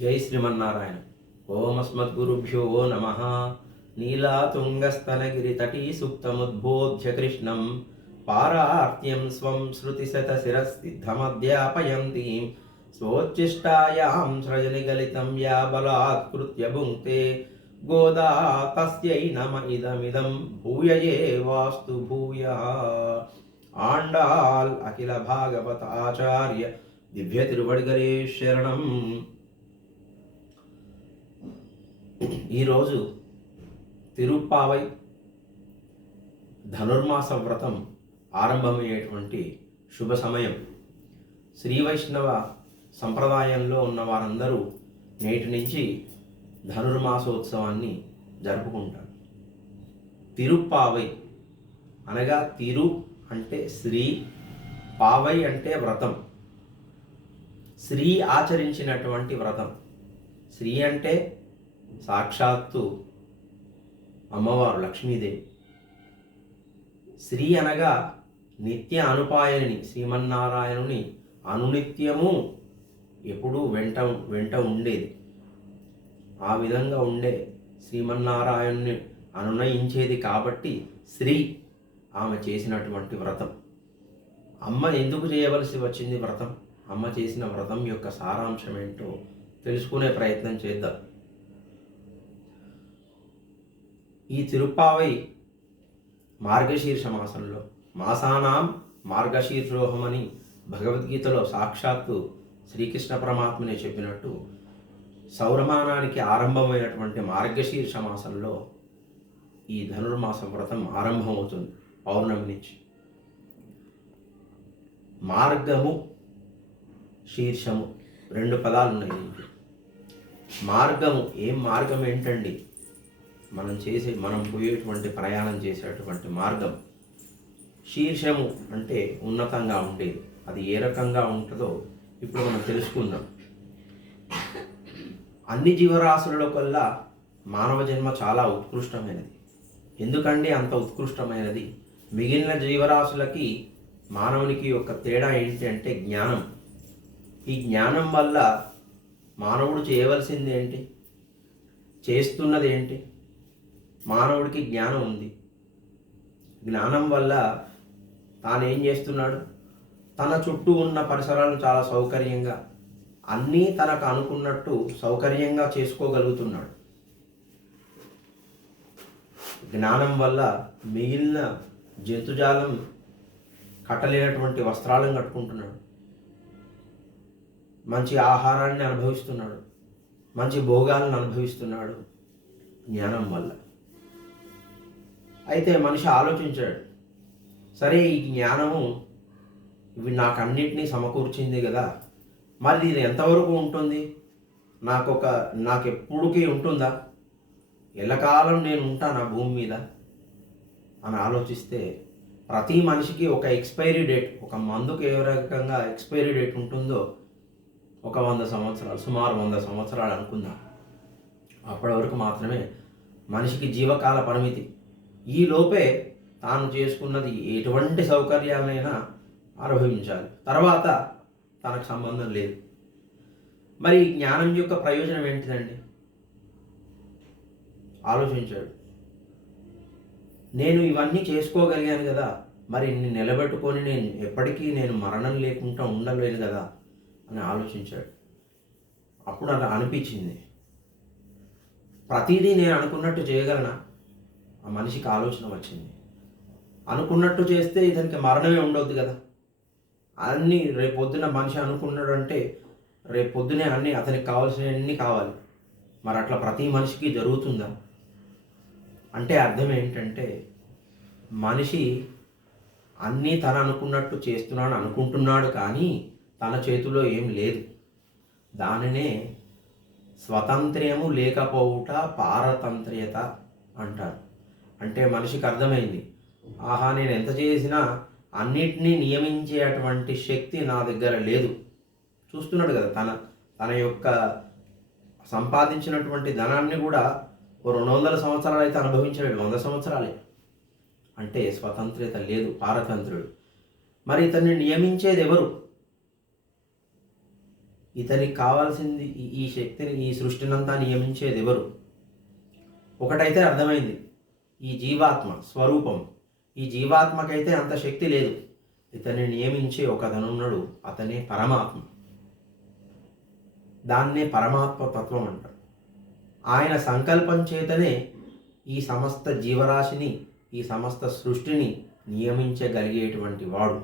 జై శ్రీమన్నారాయణ. ఓం అస్మద్గురుభ్యో నమ. నీలాతుంగస్తనగిరితటీ సుప్తముద్బోధ్య కృష్ణం పారార్త్యం స్వం శృతిశతశిరసిద్ధమధ్యాపయంతీం స్వోచ్ఛిష్టాయాం సృజనిగలితం యా బలాత్కృత్య భుంక్తే గోదా తస్యై నమ ఇదమిదం భూయయే వాస్తు భూయః. ఆండాల్ అఖిల భాగవత ఆచార్య దివ్య తిరువడిగరే శరణం. ఈరోజు తిరుప్పావై ధనుర్మాస వ్రతం ఆరంభమయ్యేటువంటి శుభ సమయం. శ్రీ వైష్ణవ సంప్రదాయంలో ఉన్న వారందరూ నేటి నుంచి ధనుర్మాసోత్సవాన్ని జరుపుకుంటారు. తిరుప్పావై అనగా తిరు అంటే శ్రీ, పావై అంటే వ్రతం, శ్రీ ఆచరించినటువంటి వ్రతం. శ్రీ అంటే సాక్షాత్తు అమ్మవారు లక్ష్మీదేవి. శ్రీ అనగా నిత్య అనుపాయని శ్రీమన్నారాయణుని అనునిత్యము ఎప్పుడూ వెంట ఉండేది. ఆ విధంగా ఉండే శ్రీమన్నారాయణుని అనునయించేది కాబట్టి శ్రీ ఆమె చేసినటువంటి వ్రతం. అమ్మ ఎందుకు చేయవలసి వచ్చింది వ్రతం? అమ్మ చేసిన వ్రతం యొక్క సారాంశం ఏంటో తెలుసుకునే ప్రయత్నం చేద్దాం. ఈ తిరుప్పావై మార్గశీర్ష మాసంలో మాసానాం మార్గశీర్షోహమని భగవద్గీతలో సాక్షాత్తు శ్రీకృష్ణ పరమాత్మనే చెప్పినట్టు సౌరమానానికి ఆరంభమైనటువంటి మార్గశీర్ష మాసంలో ఈ ధనుర్మాస వ్రతం ఆరంభమవుతుంది. పౌర్ణమి నుంచి. మార్గము, శీర్షము రెండు పదాలు ఉన్నాయి దీంట్లో. మార్గము, ఏం మార్గం ఏంటండి? మనం పోయేటువంటి ప్రయాణం చేసేటువంటి మార్గం. శీర్షము అంటే ఉన్నతంగా ఉండేది. అది ఏ రకంగా ఉంటుందో ఇప్పుడు మనం తెలుసుకుందాం. అన్ని జీవరాశులలో కల్లా మానవ జన్మ చాలా ఉత్కృష్టమైనది. ఎందుకండి అంత ఉత్కృష్టమైనది? మిగిలిన జీవరాశులకి మానవునికి యొక్క తేడా ఏంటి అంటే జ్ఞానం. ఈ జ్ఞానం వల్ల మానవుడు చేయవలసింది ఏంటి? చేస్తున్నది ఏంటి? మానవుడికి జ్ఞానం ఉంది. జ్ఞానం వల్ల తానేం చేస్తున్నాడు? తన చుట్టూ ఉన్న పరిసరాలను చాలా సౌకర్యంగా, అన్నీ తనకు అనుకున్నట్టు సౌకర్యంగా చేసుకోగలుగుతున్నాడు. జ్ఞానం వల్ల మిగిలిన జంతుజాలం కట్టలేనటువంటి వస్త్రాలను కట్టుకుంటున్నాడు. మంచి ఆహారాన్ని అనుభవిస్తున్నాడు. మంచి భోగాలను అనుభవిస్తున్నాడు జ్ఞానం వల్ల. అయితే మనిషి ఆలోచించాడు, సరే ఈ జ్ఞానము ఇవి నాకు అన్నిటినీ సమకూర్చింది కదా, మరి ఇది ఎంతవరకు ఉంటుంది? నాకు ఎప్పుడుకి ఉంటుందా? ఎల్లకాలం నేను ఉంటానా భూమి మీద అని ఆలోచిస్తే ప్రతి మనిషికి ఒక ఎక్స్పైరీ డేట్, ఒక మందుకు ఏ రకంగా ఎక్స్పైరీ డేట్ ఉంటుందో ఒక 100 సంవత్సరాలు, సుమారు 100 సంవత్సరాలు అనుకుందాం. అప్పటి వరకు మాత్రమే మనిషికి జీవకాల పరిమితి. ఈ లోపే తాను చేసుకున్నది ఎటువంటి సౌకర్యాలైనా అనుభవించాలి. తర్వాత తనకు సంబంధం లేదు. మరి ఈ జ్ఞానం యొక్క ప్రయోజనం ఏంటిదండి? ఆలోచించాడు. నేను ఇవన్నీ చేసుకోగలిగాను కదా, మరి నిలబెట్టుకొని ఎప్పటికీ నేను మరణం లేకుండా ఉండలేను కదా అని ఆలోచించాడు. అప్పుడు అలా అనిపించింది, ప్రతిదీ నేను అనుకున్నట్టు చేయగలనా? ఆ మనిషికి ఆలోచన వచ్చింది. అనుకున్నట్టు చేస్తే ఇతనికి మరణమే ఉండొద్దు కదా. అన్నీ రేపొద్దున మనిషి అనుకున్నాడు అంటే రేపొద్దునే అన్నీ అతనికి కావాల్సినవన్నీ కావాలి. మరి అట్లా ప్రతి మనిషికి జరుగుతుందా? అంటే అర్థం ఏంటంటే మనిషి అన్నీ తను అనుకున్నట్టు చేస్తున్నాడు అనుకుంటున్నాడు, కానీ తన చేతిలో ఏం లేదు. దానినే స్వతంత్ర్యము లేకపోవుట పారతంత్ర్యత అంటారు. అంటే మనిషికి అర్థమైంది, ఆహా నేను ఎంత చేసినా అన్నిటినీ నియమించేటువంటి శక్తి నా దగ్గర లేదు. చూస్తున్నాడు కదా, తన యొక్క సంపాదించినటువంటి ధనాన్ని కూడా 200 సంవత్సరాలు అయితే అనుభవించలేడు, 100 సంవత్సరాలే. అంటే స్వతంత్రత లేదు, పారతంత్రుడు. మరి ఇతన్ని నియమించేది ఎవరు? ఇతనికి కావాల్సింది ఈ శక్తిని, ఈ సృష్టినంతా నియమించేది ఎవరు? ఒకటైతే అర్థమైంది, ఈ జీవాత్మ స్వరూపం. ఈ జీవాత్మకైతే అంత శక్తి లేదు. ఇతన్ని నియమించే ఒకతనున్నాడు, అతనే పరమాత్మ. దాన్నే పరమాత్మ తత్వం అంటారు. ఆయన సంకల్పం చేతనే ఈ సమస్త జీవరాశిని, ఈ సమస్త సృష్టిని నియమించగలిగేటువంటి వాడు.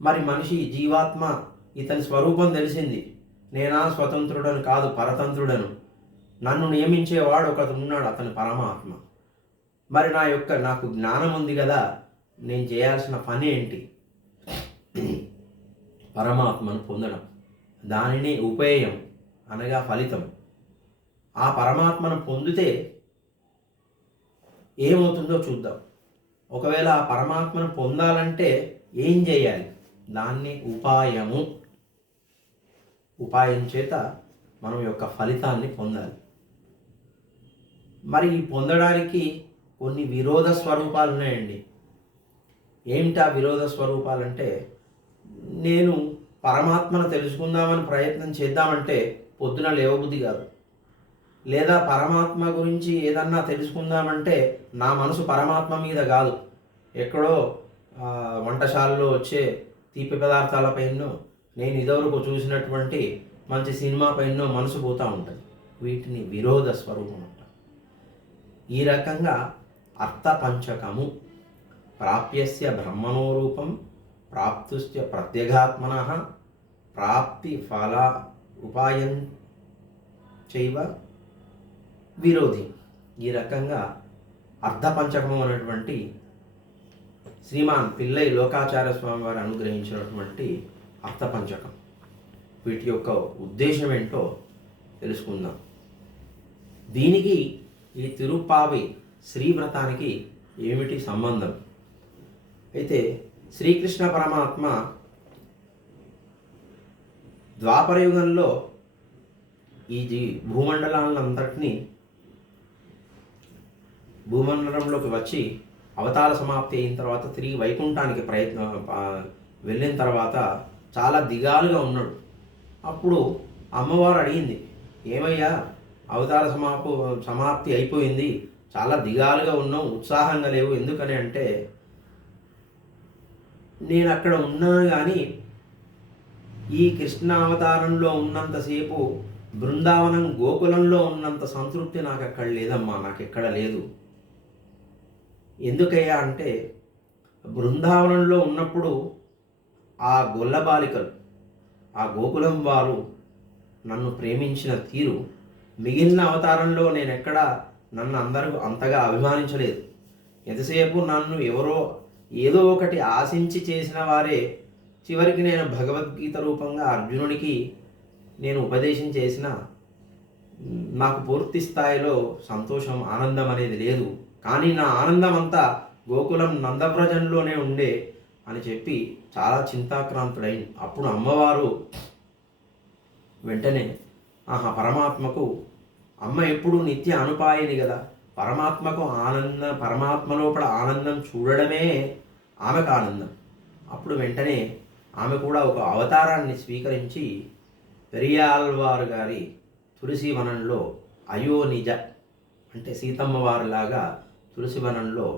మరి మనిషి జీవాత్మ ఇతని స్వరూపం తెలిసింది. నేనా స్వతంత్రుడను కాదు, పరతంత్రుడను. నన్ను నియమించేవాడు ఒకడున్నాడు, అతను పరమాత్మ. మరి నాకు జ్ఞానం ఉంది కదా, నేను చేయాల్సిన పని ఏంటి? పరమాత్మను పొందడం. దానిని ఉపేయం అనగా ఫలితం. ఆ పరమాత్మను పొందితే ఏమవుతుందో చూద్దాం. ఒకవేళ ఆ పరమాత్మను పొందాలంటే ఏం చేయాలి? దాన్ని ఉపాయము. ఉపాయం చేత మనం యొక్క ఫలితాన్ని పొందాలి. మరి ఈ పొందడానికి కొన్ని విరోధ స్వరూపాలు ఉన్నాయండి. ఏమిటా విరోధ స్వరూపాలంటే, నేను పరమాత్మను తెలుసుకుందామని ప్రయత్నం చేద్దామంటే పొద్దున లేవబుద్ధి కాదు. లేదా పరమాత్మ గురించి ఏదన్నా తెలుసుకుందామంటే నా మనసు పరమాత్మ మీద కాదు, ఎక్కడో వంటశాలలో వచ్చే తీపి పదార్థాలపైనో, నేను ఇదివరకు చూసినటువంటి మంచి సినిమా పైనో మనసు పోతూ ఉంటుంది. వీటిని విరోధ స్వరూపం అంట. ఈ రకంగా అర్థపంచకము ప్రాప్యస్య బ్రహ్మణో రూపం ప్రాప్తుస్య ప్రత్యేగాత్మనః ప్రాప్తి ఫల ఉపాయం చైవ విరోధి. ఈ రకంగా అర్ధపంచకము అనేటువంటి శ్రీమాన్ పిల్లై లోకాచార్య స్వామి వారు అనుగ్రహించినటువంటి అర్థపంచకం, వీటి యొక్క ఉద్దేశం ఏంటో తెలుసుకుందాం. దీనికి ఈ తిరుప్పావి శ్రీవ్రతానికి ఏమిటి సంబంధం? అయితే శ్రీకృష్ణ పరమాత్మ ద్వాపరయుగంలో ఈ భూమండలంలోకి వచ్చి అవతార సమాప్తి అయిన తర్వాత తిరిగి వైకుంఠానికి వెళ్ళిన తర్వాత చాలా దిగాలుగా ఉన్నాడు. అప్పుడు అమ్మవారు అడిగింది, ఏమయ్యా అవతార సమాప్తి అయిపోయింది, చాలా దిగాలుగా ఉన్నావు, ఉత్సాహంగా లేవు, ఎందుకని అంటే, నేను అక్కడ ఉన్నాను కానీ ఈ కృష్ణావతారంలో ఉన్నంతసేపు బృందావనం గోకులంలో ఉన్నంత సంతృప్తి నాకు అక్కడ లేదమ్మా, నాకు ఎక్కడ లేదు. ఎందుకయ్యా అంటే, బృందావనంలో ఉన్నప్పుడు ఆ గొల్ల బాలికలు, ఆ గోకులం వారు నన్ను ప్రేమించిన తీరు మిగిలిన అవతారంలో నేను నన్ను అందరూ అంతగా అభిమానించలేదు. ఎంతసేపు నన్ను ఎవరో ఏదో ఒకటి ఆశించి చేసిన వారే. చివరికి నేను భగవద్గీత రూపంగా అర్జునుడికి నేను ఉపదేశం చేసిన నాకు పూర్తి స్థాయిలో సంతోషం, ఆనందం అనేది లేదు. కానీ నా ఆనందం అంతా గోకులం నందవ్రజంలోనే ఉండే అని చెప్పి చాలా చింతాక్రాంతుడైంది. అప్పుడు అమ్మవారు వెంటనే పరమాత్మకు, అమ్మ ఎప్పుడు నిత్య అనుపాయని కదా, పరమాత్మ లోపల ఆనందం చూడడమే ఆమెకు ఆనందం. అప్పుడు వెంటనే ఆమె కూడా ఒక అవతారాన్ని స్వీకరించి పెరియాళ్వారు గారి తులసివనంలో అయోనిజ అంటే సీతమ్మ వారిలాగా తులసివనంలో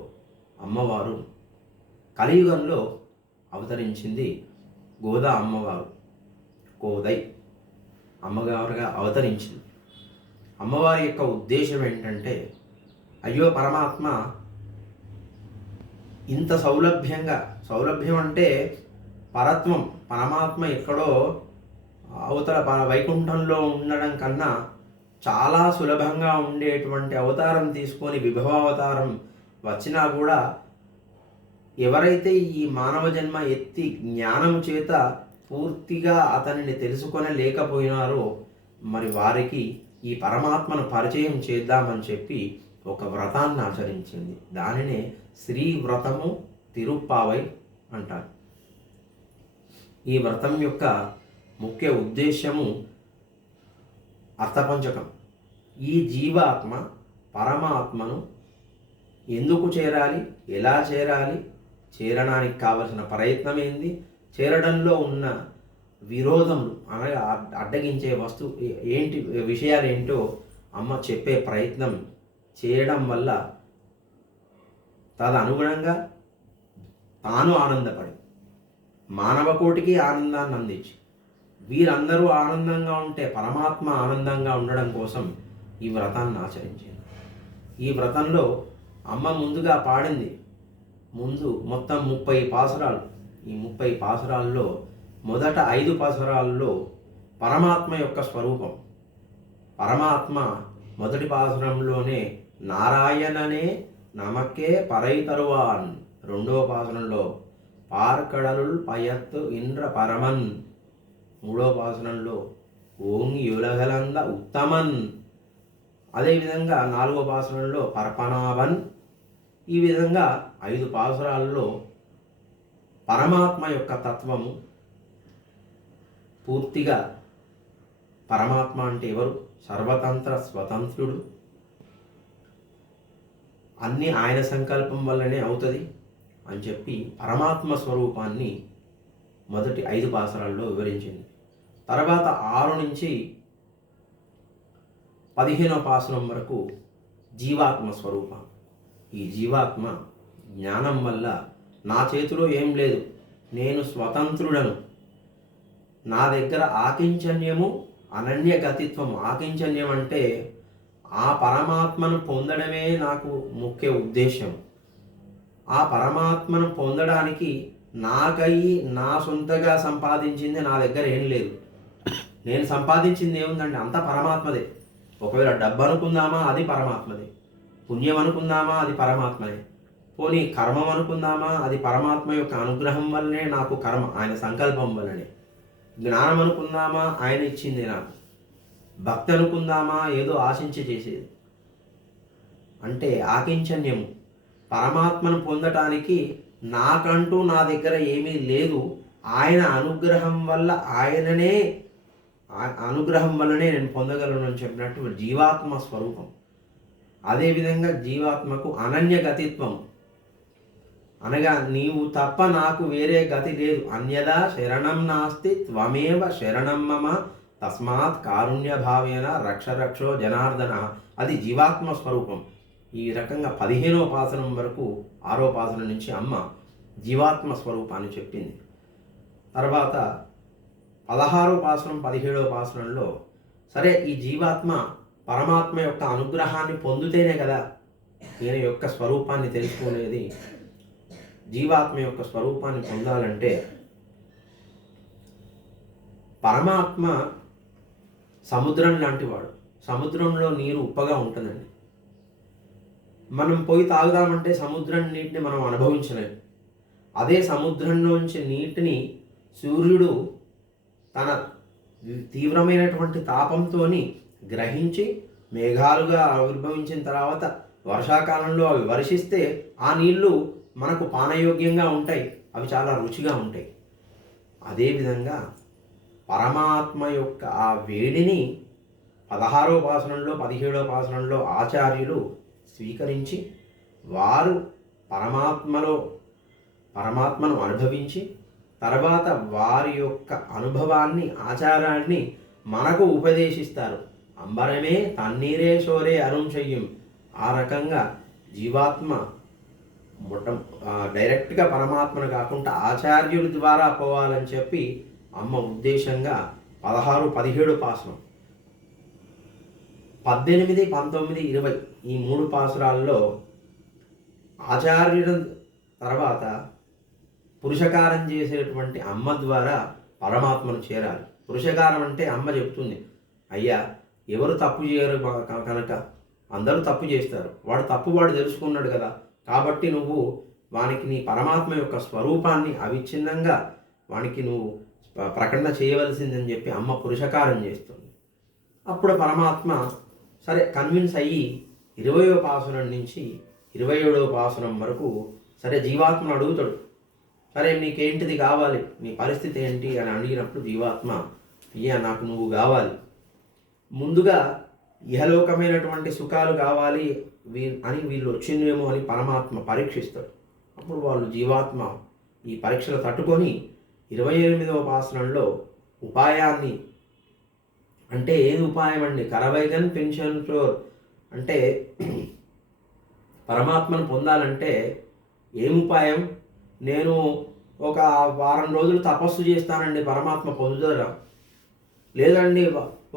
అమ్మవారు కలియుగంలో అవతరించింది. గోదా అమ్మవారు, కోదై అమ్మగారుగా అవతరించింది. అమ్మవారి యొక్క ఉద్దేశం ఏంటంటే, అయ్యో పరమాత్మ ఇంత సౌలభ్యం అంటే పరత్వం, పరమాత్మ ఎక్కడో అవతల వైకుంఠంలో ఉండడం కన్నా చాలా సులభంగా ఉండేటువంటి అవతారం తీసుకొని విభవావతారం వచ్చినా కూడా ఎవరైతే ఈ మానవ జన్మ ఎత్తి జ్ఞానం చేత పూర్తిగా అతనిని తెలుసుకొనలేకపోయినారో మరి వారికి ఈ పరమాత్మను పరిచయం చేద్దామని చెప్పి ఒక వ్రతాన్ని ఆచరించింది. దానినే శ్రీ వ్రతము తిరుప్పావై అంటారు. ఈ వ్రతం యొక్క ముఖ్య ఉద్దేశ్యము అర్థపంచకం. ఈ జీవాత్మ పరమాత్మను ఎందుకు చేరాలి, ఎలా చేరాలి, చేరడానికి కావలసిన ప్రయత్నం ఏంది, చేరడంలో ఉన్న విరోధములు అనగా అడ్డగించే ఏంటి విషయాలు ఏంటో అమ్మ చెప్పే ప్రయత్నం చేయడం వల్ల తదనుగుణంగా తాను ఆనందపడి మానవ కోటికి ఆనందాన్ని అందించి వీరందరూ ఆనందంగా ఉంటే పరమాత్మ ఆనందంగా ఉండడం కోసం ఈ వ్రతాన్ని ఆచరించింది. ఈ వ్రతంలో అమ్మ ముందుగా పాడింది మొత్తం 30 పాసురాలు. ఈ 30 పాసురాల్లో మొదట 5 పాసురాల్లో పరమాత్మ యొక్క స్వరూపం. పరమాత్మ మొదటి పాసురంలోనే నారాయణనే నమకే పరై తరువాన్, రెండవ పాసురంలో పార్కడలుల్ పయత్తు ఇంద్ర పరమన్, మూడవ పాసురంలో ఓంగి యులగలంద ఉత్తమన్, అదేవిధంగా 4వ పాసురంలో పరపనాభన్. ఈ విధంగా 5 పాసురాల్లో పరమాత్మ యొక్క తత్వము పూర్తిగా, పరమాత్మ అంటే ఎవరు? సర్వతంత్ర స్వతంత్రుడు, అన్నీ ఆయన సంకల్పం వల్లనే అవుతుంది అని చెప్పి పరమాత్మ స్వరూపాన్ని మొదటి 5 పాసురాల్లో వివరించింది. తర్వాత 6 నుంచి 15వ పాసురం వరకు జీవాత్మ స్వరూపం. ఈ జీవాత్మ జ్ఞానం వల్ల నా చేతిలో ఏం లేదు, నేను స్వతంత్రుడను, నా దగ్గర ఆకించన్యము అనన్య గతిత్వం. ఆకించన్యం అంటే ఆ పరమాత్మను పొందడమే నాకు ముఖ్య ఉద్దేశం. ఆ పరమాత్మను పొందడానికి నాకయ్యి నా సొంతగా సంపాదించింది నా దగ్గర ఏం లేదు. నేను సంపాదించింది ఏముందండి? అంతా పరమాత్మదే. ఒకవేళ డబ్బు అనుకుందామా, అది పరమాత్మదే. పుణ్యం అనుకుందామా, అది పరమాత్మదే. పోనీ కర్మం అనుకుందామా, అది పరమాత్మ యొక్క అనుగ్రహం వల్లనే నాకు కర్మ, ఆయన సంకల్పం వల్లనే. జ్ఞానం అనుకుందామా, ఆయన ఇచ్చింది నాకు. భక్తి అనుకుందామా, ఏదో ఆశించి చేసేది. అంటే ఆకించన్యము, పరమాత్మను పొందటానికి నాకంటూ నా దగ్గర ఏమీ లేదు, ఆయన అనుగ్రహం వల్ల, ఆయననే అనుగ్రహం వల్లనే నేను పొందగలను అని చెప్పినట్టు జీవాత్మ స్వరూపం. అదేవిధంగా జీవాత్మకు అనన్య గతిత్వం అనగా నీవు తప్ప నాకు వేరే గతి లేదు. అన్యదా శరణం నాస్తి త్వమేవ శరణం మమ తస్మాత్ కారుణ్య భావేన రక్ష రక్షో జనార్దన. అది జీవాత్మ స్వరూపం. ఈ రకంగా 15వ పాసనం వరకు 6వ పాసనం నుంచి అమ్మ జీవాత్మ స్వరూపాన్ని చెప్పింది. తర్వాత 16వ పాసనం 17వ పాసనంలో సరే ఈ జీవాత్మ పరమాత్మ యొక్క అనుగ్రహాన్ని పొందితేనే కదా ఈయన యొక్క స్వరూపాన్ని తెలుసుకునేది. జీవాత్మ యొక్క స్వరూపాన్ని పొందాలంటే పరమాత్మ సముద్రం లాంటివాడు. సముద్రంలో నీరు ఉప్పగా ఉంటుందండి. మనం పోయి తాగుదామంటే సముద్రం నీటిని మనం అనుభవించలేము. అదే సముద్రంలోంచి నీటిని సూర్యుడు తన తీవ్రమైనటువంటి తాపంతో గ్రహించి మేఘాలుగా ఆవిర్భవించిన తర్వాత వర్షాకాలంలో అవి వర్షిస్తే ఆ నీళ్లు మనకు పానయోగ్యంగా ఉంటాయి, అవి చాలా రుచిగా ఉంటాయి. అదేవిధంగా పరమాత్మ యొక్క ఆ వేడిని 16వ పాసనంలో 17వ పాసనంలో ఆచార్యులు స్వీకరించి వారు పరమాత్మను అనుభవించి తర్వాత వారి యొక్క అనుభవాన్ని, ఆచారాన్ని మనకు ఉపదేశిస్తారు. అంబరమే తన్నీరే సోరే అరుం చెయ్యం. ఆ రకంగా జీవాత్మ డైరెక్ట్గా పరమాత్మను కాకుండా ఆచార్యుల ద్వారా పోవాలని చెప్పి అమ్మ ఉద్దేశంగా 16, 17 పాసురం, 18, 19, 20 ఈ 3 పాసురాల్లో ఆచార్యుల తర్వాత పురుషకారం చేసేటువంటి అమ్మ ద్వారా పరమాత్మను చేరాలి. పురుషకారం అంటే అమ్మ చెప్తుంది, అయ్యా ఎవరు తప్పు చేయరు కనుక అందరూ తప్పు చేస్తారు, వాడు తెలుసుకున్నాడు కదా, కాబట్టి నువ్వు వానికి నీ పరమాత్మ యొక్క స్వరూపాన్ని అవిచ్ఛిన్నంగా వానికి నువ్వు ప్రకటన చేయవలసిందని చెప్పి అమ్మ పురుషకారం చేస్తుంది. అప్పుడు పరమాత్మ సరే కన్విన్స్ అయ్యి 20వ పాసురం నుంచి 27వ పాసురం వరకు సరే జీవాత్మను అడుగుతాడు, సరే నీకేంటిది కావాలి, నీ పరిస్థితి ఏంటి అని అడిగినప్పుడు జీవాత్మ, అయ్యా నాకు నువ్వు కావాలి, ముందుగా ఇహలోకమైనటువంటి సుఖాలు కావాలి అని వీళ్ళు వచ్చిందేమో అని పరమాత్మ పరీక్షిస్తాడు. అప్పుడు వాళ్ళు జీవాత్మ ఈ పరీక్షలు తట్టుకొని 28వ పాసనంలో ఉపాయాన్ని, అంటే ఏది ఉపాయం అండి? కరవైగన్ పెన్షన్ ఫ్లోర్ అంటే పరమాత్మను పొందాలంటే ఏం ఉపాయం? నేను ఒక వారం రోజులు తపస్సు చేస్తానండి పరమాత్మ పొందుదరా? లేదండి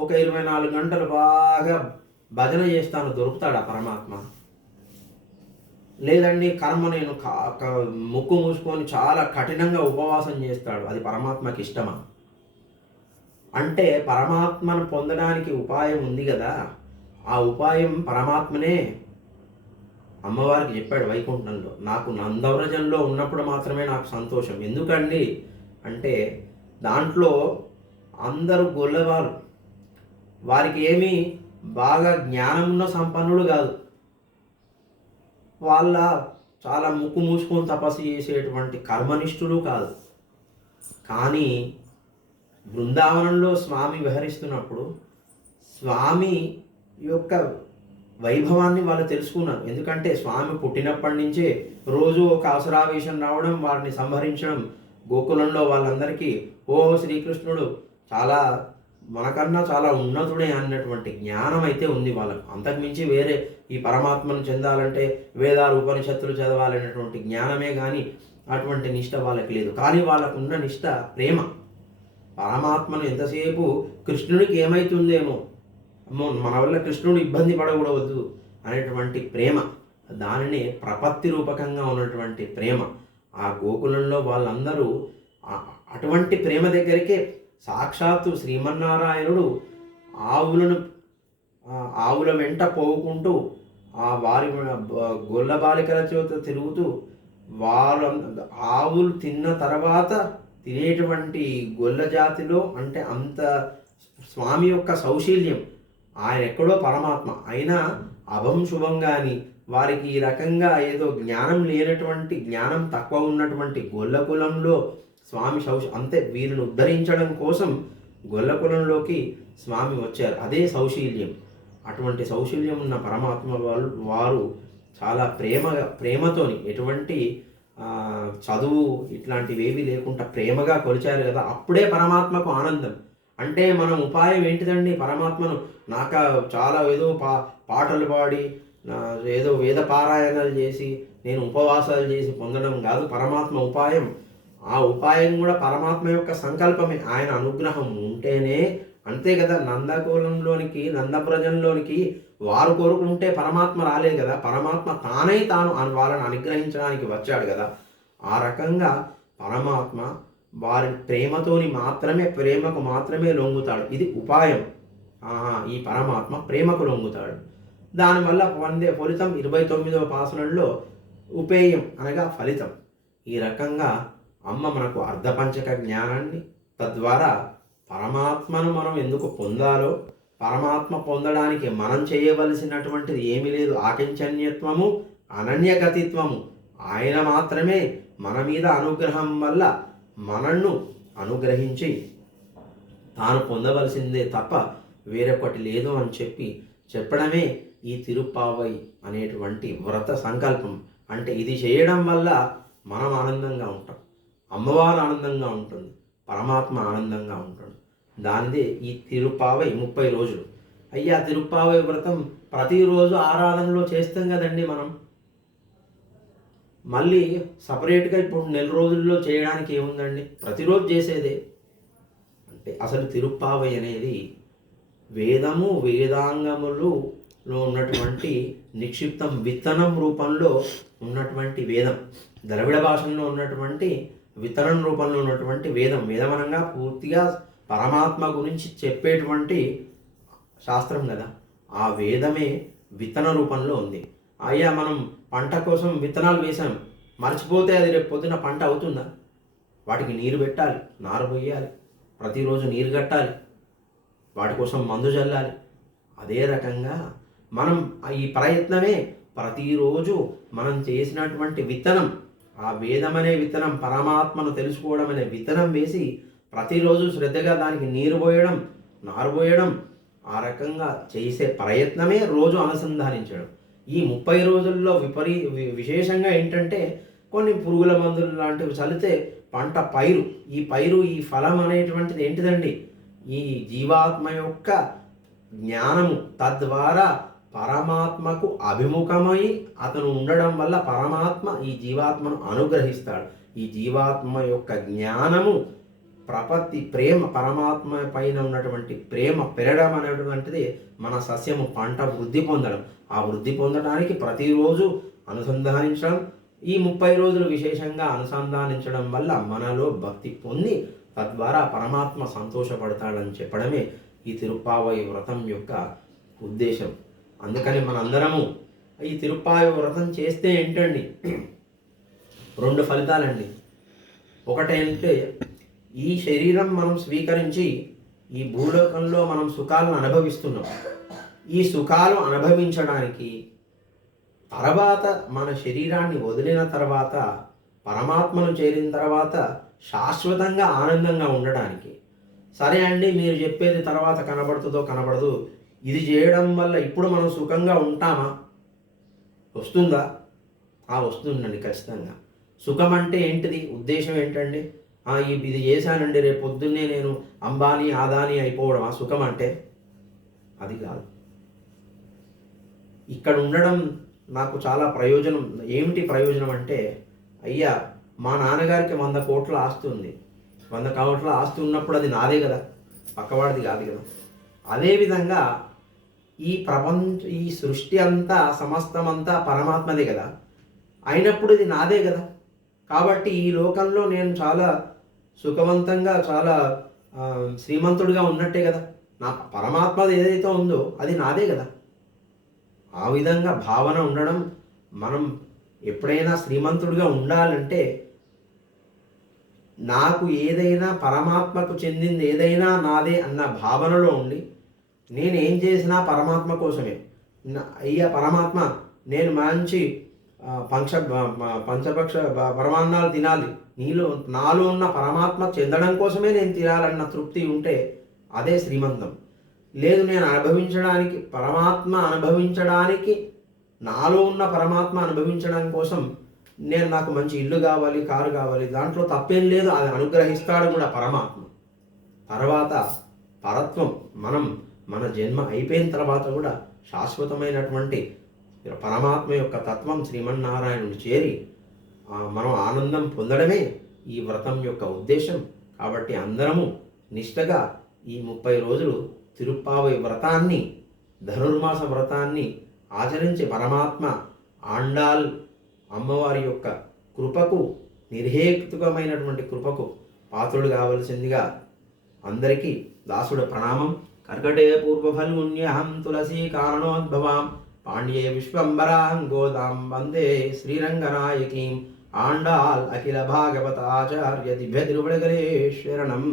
ఒక 24 గంటలు బాగా భజన చేస్తాను, దొరుకుతాడా పరమాత్మ? లేదండి కర్మ నేను ముక్కు మూసుకొని చాలా కఠినంగా ఉపవాసం చేస్తాడు, అది పరమాత్మకి ఇష్టమా? అంటే పరమాత్మను పొందడానికి ఉపాయం ఉంది కదా, ఆ ఉపాయం పరమాత్మనే అమ్మవారికి చెప్పాడు వైకుంఠంలో. నాకు నందవ్రజంలో ఉన్నప్పుడు మాత్రమే నాకు సంతోషం. ఎందుకండి అంటే దాంట్లో అందరూ గొల్లవారు, వారికి ఏమీ బాగా జ్ఞానమున్న సంపన్నులు కాదు, వాళ్ళ చాలా ముక్కు మూసుకొని తపస్సు చేసేటువంటి కర్మనిష్ఠులు కాదు. కానీ బృందావనంలో స్వామి విహరిస్తున్నప్పుడు స్వామి యొక్క వైభవాన్ని వాళ్ళు తెలుసుకున్నారు. ఎందుకంటే స్వామి పుట్టినప్పటి నుంచే రోజు ఒక అవసరావేశం రావడం, వారిని సంహరించడం, గోకులంలో వాళ్ళందరికీ ఓ శ్రీకృష్ణుడు చాలా మనకన్నా చాలా ఉన్నతుడే అన్నటువంటి జ్ఞానం అయితే ఉంది వాళ్ళకు. అంతకుమించి వేరే ఈ పరమాత్మను చెందాలంటే వేదాలు ఉపనిషత్తులు చదవాలనేటువంటి జ్ఞానమే కానీ అటువంటి నిష్ట వాళ్ళకి లేదు. కానీ వాళ్ళకు ఉన్న నిష్ట ప్రేమ. పరమాత్మను ఎంతసేపు కృష్ణుడికి ఏమవుతుందేమో, అమ్మో మన వల్ల కృష్ణుడు ఇబ్బంది పడకూడవద్దు అనేటువంటి ప్రేమ, దానిని ప్రపత్తి రూపకంగా ఉన్నటువంటి ప్రేమ. ఆ గోకులంలో వాళ్ళందరూ అటువంటి ప్రేమ దగ్గరికే సాక్షాత్తు శ్రీమన్నారాయణుడు ఆవుల వెంట పోవుకుంటూ వారి గొల్ల బాలికల చేత తిరుగుతూ వారు ఆవులు తిన్న తర్వాత తినేటువంటి గొల్ల జాతిలో, అంటే అంత స్వామి యొక్క సౌశీల్యం, ఆయన ఎక్కడో పరమాత్మ అయినా అభం శుభం కానీ వారికి ఈ రకంగా ఏదో జ్ఞానం లేనటువంటి, జ్ఞానం తక్కువ ఉన్నటువంటి గొల్ల కులంలో స్వామి అంతే వీరిని ఉద్ధరించడం కోసం గొల్ల కులంలోకి స్వామి వచ్చారు. అదే సౌశీల్యం. అటువంటి సౌశీల్యం ఉన్న పరమాత్మ వారు చాలా ప్రేమతోని, ఎటువంటి చదువు ఇట్లాంటివేవి లేకుండా ప్రేమగా కొలిచారు కదా, అప్పుడే పరమాత్మకు ఆనందం. అంటే మనం ఉపాయం ఏంటిదండి? పరమాత్మను చాలా ఏదో పాటలు పాడి ఏదో వేద పారాయణాలు చేసి నేను ఉపవాసాలు చేసి పొందడం కాదు పరమాత్మ ఉపాయం. ఆ ఉపాయం కూడా పరమాత్మ యొక్క సంకల్పమే. ఆయన అనుగ్రహం ఉంటేనే, అంతే కదా. నందకులంలోనికి, నందప్రజంలోనికి వారు కోరుకుంటే పరమాత్మ రాలేదు కదా, పరమాత్మ తాను వాళ్ళని అనుగ్రహించడానికి వచ్చాడు కదా. ఆ రకంగా పరమాత్మ వారి ప్రేమకు మాత్రమే లొంగుతాడు. ఇది ఉపాయం. ఈ పరమాత్మ ప్రేమకు లొంగుతాడు. దానివల్ల పొందే ఫలితం 29వ పాసనంలో ఉపేయం అనగా ఫలితం. ఈ రకంగా అమ్మ మనకు అర్ధపంచక జ్ఞానాన్ని, తద్వారా పరమాత్మను మనం ఎందుకు పొందాలో, పరమాత్మ పొందడానికి మనం చేయవలసినటువంటిది ఏమీ లేదు. ఆకించన్యత్వము, అనన్యగతిత్వము. ఆయన మాత్రమే మన మీద అనుగ్రహం వల్ల మనను అనుగ్రహించి తాను పొందవలసిందే తప్ప వేరొకటి లేదు అని చెప్పడమే ఈ తిరుప్పావై అనేటువంటి వ్రత సంకల్పం. అంటే ఇది చేయడం వల్ల మనం ఆనందంగా ఉంటాం, అమ్మవారు ఆనందంగా ఉంటుంది, పరమాత్మ ఆనందంగా ఉంటాడు. దానిదే ఈ తిరుప్పావై 30 రోజులు. అయ్యా తిరుప్పావై వ్రతం ప్రతిరోజు ఆరాధనలో చేస్తాం కదండి మనం. మళ్ళీ సపరేట్గా ఇప్పుడు నెల రోజుల్లో చేయడానికి ఏముందండి? ప్రతిరోజు చేసేదే. అంటే అసలు తిరుప్పావై అనేది వేదము, వేదాంగములలో ఉన్నటువంటి నిక్షిప్తం, విత్తనం రూపంలో ఉన్నటువంటి వేదం, ద్రవిడ భాషలో ఉన్నటువంటి విత్తనం రూపంలో ఉన్నటువంటి వేదం. వేదమనంగా పూర్తిగా పరమాత్మ గురించి చెప్పేటువంటి శాస్త్రం కదా. ఆ వేదమే విత్తన రూపంలో ఉంది. అయ్యా మనం పంట కోసం విత్తనాలు వేసాం, మర్చిపోతే అది రేపు పొద్దున పంట అవుతుందా? వాటికి నీరు పెట్టాలి, నారు పోయాలి, ప్రతిరోజు నీరు కట్టాలి, వాటి కోసం మందు చల్లాలి. అదే రకంగా మనం ఈ ప్రయత్నమే ప్రతిరోజు మనం చేసినటువంటి విత్తనం, ఆ వేదమనే విత్తనం, పరమాత్మను తెలుసుకోవడం అనే విత్తనం వేసి ప్రతిరోజు శ్రద్ధగా దానికి నీరు పోయడం, నారు పోయడం, ఆ రకంగా చేసే ప్రయత్నమే రోజు అనుసంధానించడం. ఈ 30 రోజుల్లో విశేషంగా ఏంటంటే కొన్ని పురుగుల మందులు లాంటివి చల్లితే పంట పైరు. ఈ పైరు, ఈ ఫలం అనేటువంటిది ఏంటిదండి? ఈ జీవాత్మ యొక్క జ్ఞానము. తద్వారా పరమాత్మకు అభిముఖమై అతను ఉండడం వల్ల పరమాత్మ ఈ జీవాత్మను అనుగ్రహిస్తాడు. ఈ జీవాత్మ యొక్క జ్ఞానము, ప్రపత్తి, ప్రేమ, పరమాత్మ పైన ఉన్నటువంటి ప్రేమ పెరగడం అనేటువంటిది మన సస్యము పంట వృద్ధి పొందడం. ఆ వృద్ధి పొందడానికి ప్రతిరోజు అనుసంధానించడం, ఈ 30 రోజులు విశేషంగా అనుసంధానించడం వల్ల మనలో భక్తి పొంది తద్వారా పరమాత్మ సంతోషపడతాడని చెప్పడమే ఈ తిరుప్పావై వ్రతం యొక్క ఉద్దేశం. అందుకని మనందరము ఈ తిరుప్పావై వ్రతం చేస్తే ఏంటండి, 2 ఫలితాలండి. ఒకటేంటే, ఈ శరీరం మనం స్వీకరించి ఈ భూలోకంలో మనం సుఖాలను అనుభవిస్తున్నాం. ఈ సుఖాలు అనుభవించడానికి తర్వాత మన శరీరాన్ని వదిలిన తర్వాత పరమాత్మను చేరిన తర్వాత శాశ్వతంగా ఆనందంగా ఉండడానికి. సరే అండి, మీరు చెప్పేది తర్వాత కనబడుతుందో కనబడదు, ఇది చేయడం వల్ల ఇప్పుడు మనం సుఖంగా ఉంటామా? వస్తుందా? వస్తుందండి ఖచ్చితంగా. సుఖం అంటే ఏంటిది? ఉద్దేశం ఏంటండి? ఇది చేశానండి, రేపు పొద్దున్నే నేను అంబానీ ఆదానీ అయిపోవడం సుఖం అంటే? అది కాదు. ఇక్కడ ఉండడం నాకు చాలా ప్రయోజనం. ఏమిటి ప్రయోజనం అంటే, అయ్యా మా నాన్నగారికి 100 కోట్ల ఆస్తి ఉంది. 100 కోట్ల ఆస్తి ఉన్నప్పుడు అది నాదే కదా, పక్కవాడిది కాదు కదా. అదేవిధంగా ఈ సృష్టి అంతా, సమస్తమంతా పరమాత్మదే కదా, అయినప్పుడు ఇది నాదే కదా. కాబట్టి ఈ లోకంలో నేను చాలా సుఖవంతంగా, చాలా శ్రీమంతుడిగా ఉన్నట్టే కదా. నా పరమాత్మది ఏదైతే ఉందో అది నాదే కదా. ఆ విధంగా భావన ఉండడం. మనం ఎప్పుడైనా శ్రీమంతుడిగా ఉండాలంటే, నాకు ఏదైనా పరమాత్మకు చెందింది ఏదైనా నాదే అన్న భావనలో ఉండి, నేనేం చేసినా పరమాత్మ కోసమే. అయ్యా పరమాత్మ, నేను మంచి పంచపక్ష పరమాన్నాలు తినాలి, నాలో ఉన్న పరమాత్మ చెందడం కోసమే నేను తినాలన్న తృప్తి ఉంటే అదే శ్రీమంతం. లేదు, నేను అనుభవించడానికి, పరమాత్మ అనుభవించడానికి, నాలో ఉన్న పరమాత్మ అనుభవించడం కోసం నాకు మంచి ఇల్లు కావాలి, కారు కావాలి, దాంట్లో తప్పేం లేదు, అది అనుగ్రహిస్తాడు కూడా పరమాత్మ. తర్వాత పరత్వం, మన జన్మ అయిపోయిన తర్వాత కూడా శాశ్వతమైనటువంటి పరమాత్మ యొక్క తత్వం శ్రీమన్నారాయణుడు చేరి మనం ఆనందం పొందడమే ఈ వ్రతం యొక్క ఉద్దేశం. కాబట్టి అందరము నిష్టగా ఈ 30 రోజులు తిరుప్పావై వ్రతాన్ని, ధనుర్మాస వ్రతాన్ని ఆచరించి పరమాత్మ ఆండాల్ అమ్మవారి యొక్క కృపకు, నిర్హేతుకమైనటువంటి కృపకు పాత్రుడు కావలసిందిగా అందరికీ దాసుడ ప్రణామం. కర్కటే పూర్వఫల్గుణ్యహం తులసీ కారణోద్భవాం పాండ్యే విశ్వంబరాం గోదాం వందే శ్రీరంగనాయకీం ఆండాల్ అఖిల భాగవత ఆచార్య దివ్య తిరువడగలే శరణం.